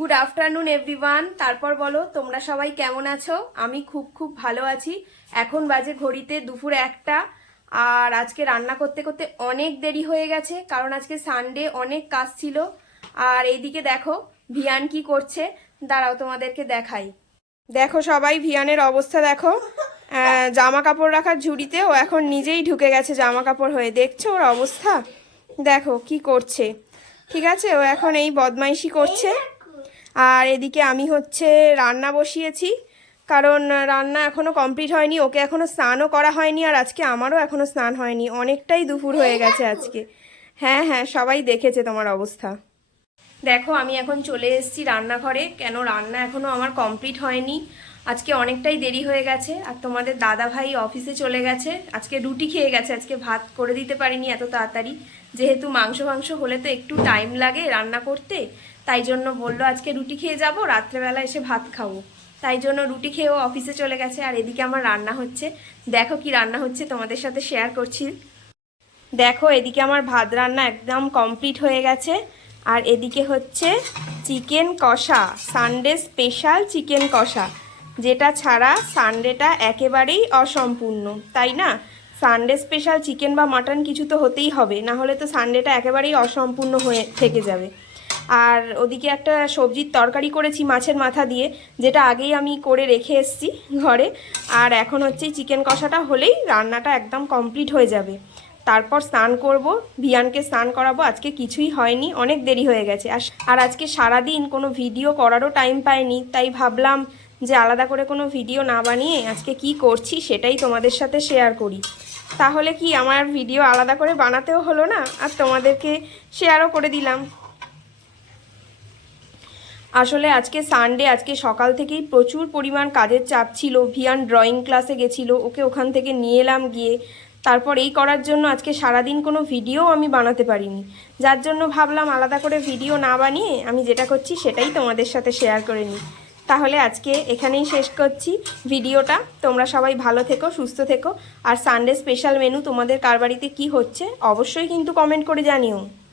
Good afternoon everyone. তারপর বলো তোমরা সবাই কেমন আছো? আমি খুব খুব ভালো আছি। এখন বাজে ঘড়িতে দুপুর 1টা। আর আজকে রান্না করতে করতে অনেক দেরি হয়ে গেছে, কারণ আজকে সানডে, অনেক কাজ ছিল। আর এইদিকে দেখো ভিয়ান কি করছে, দাঁড়াও তোমাদেরকে দেখাই। দেখো সবাই, ভিয়ানের অবস্থা দেখো। জামা কাপড় রাখার ঝুড়িতে ও এখন নিজেই ঢুকে গেছে জামা কাপড় হয়ে। দেখছো ওর অবস্থা, দেখো কি করছে। ঠিক আছে, ও এখন এই বদমাইশি করছে। আর এদিকে আমি রান্না বসিয়েছি, কারণ রান্না এখনো কমপ্লিট হয়নি, ওকে এখনো স্নানও করা হয়নি, আর আজকে আমারও এখনো স্নান হয়নি, অনেকটাই দুপুর হয়ে গেছে আজকে। হ্যাঁ হ্যাঁ, সবাই দেখেছে তোমার অবস্থা। দেখো আমি এখন চলে এসেছি রান্নাঘরে, কেন রান্না এখনো আমার কমপ্লিট হয়নি। আজকে অনেকটাই দেরি হয়ে গেছে, আর তোমাদের দাদা ভাই অফিসে চলে গেছে, আজকে রুটি খেয়ে গেছে, আজকে ভাত করে দিতে পারিনি এত তাড়াতাড়ি। যেহেতু মাংস হলে তো একটু টাইম লাগে রান্না করতে, তাই জন্য বললো আজকে রুটি খেয়ে যাব, রাত্রেবেলা এসে ভাত খাবো। তাই জন্য রুটি খেয়েও অফিসে চলে গেছে। আর এদিকে আমার রান্না হচ্ছে, দেখো কি রান্না হচ্ছে তোমাদের সাথে শেয়ার করছি। দেখো এদিকে আমার ভাত রান্না একদম কমপ্লিট হয়ে গেছে। আর এদিকে হচ্ছে চিকেন কষা, সানডে স্পেশাল চিকেন কষা, যেটা ছাড়া সানডেটা একেবারেই অসম্পূর্ণ, তাই না? সানডে স্পেশাল চিকেন বা মাটন কিছু তো হতেই হবে, না হলে তো সানডেটা একেবারেই অসম্পূর্ণ হয়ে থেকে যাবে। আর ওদিকে একটা সবজির তরকারি করেছি মাছের মাথা দিয়ে, যেটা আগেই আমি করে রেখে এসেছি ঘরে। আর এখন হচ্ছে চিকেন কষাটা হলেই রান্নাটা একদম কমপ্লিট হয়ে যাবে। তারপর স্নান করব, ভিয়ানকে স্নান করাবো। আজকে কিছুই হয়নি, অনেক দেরি হয়ে গেছে। আর আজকে সারাদিন কোনো ভিডিও করারও টাইম পাইনি, তাই ভাবলাম যে আলাদা করে কোনো ভিডিও না বানিয়ে আজকে কি করছি সেটাই তোমাদের সাথে শেয়ার করি। তাহলে কি আমার ভিডিও আলাদা করে বানাতেও হলো না, আর তোমাদেরকে শেয়ারও করে দিলাম। আসলে আজকে সানডে, আজকে সকাল থেকেই প্রচুর পরিমাণ কাজের চাপ ছিল। ভিয়ান ড্রয়িং ক্লাসে গেছিলো, ওকে ওখান থেকে নিয়ে এলাম গিয়ে। তারপর এই করার জন্য আজকে সারাদিন কোনো ভিডিও আমি বানাতে পারিনি, যার জন্য ভাবলাম আলাদা করে ভিডিও না বানিয়ে আমি যেটা করছি সেটাই তোমাদের সাথে শেয়ার করে নিই। তাহলে আজকে এখানেই শেষ করছি ভিডিওটা। তোমরা সবাই ভালো থেকো, সুস্থ থেকো। আর সানডে স্পেশাল মেনু তোমাদের কার বাড়িতে কী হচ্ছে অবশ্যই কিন্তু কমেন্ট করে জানিও।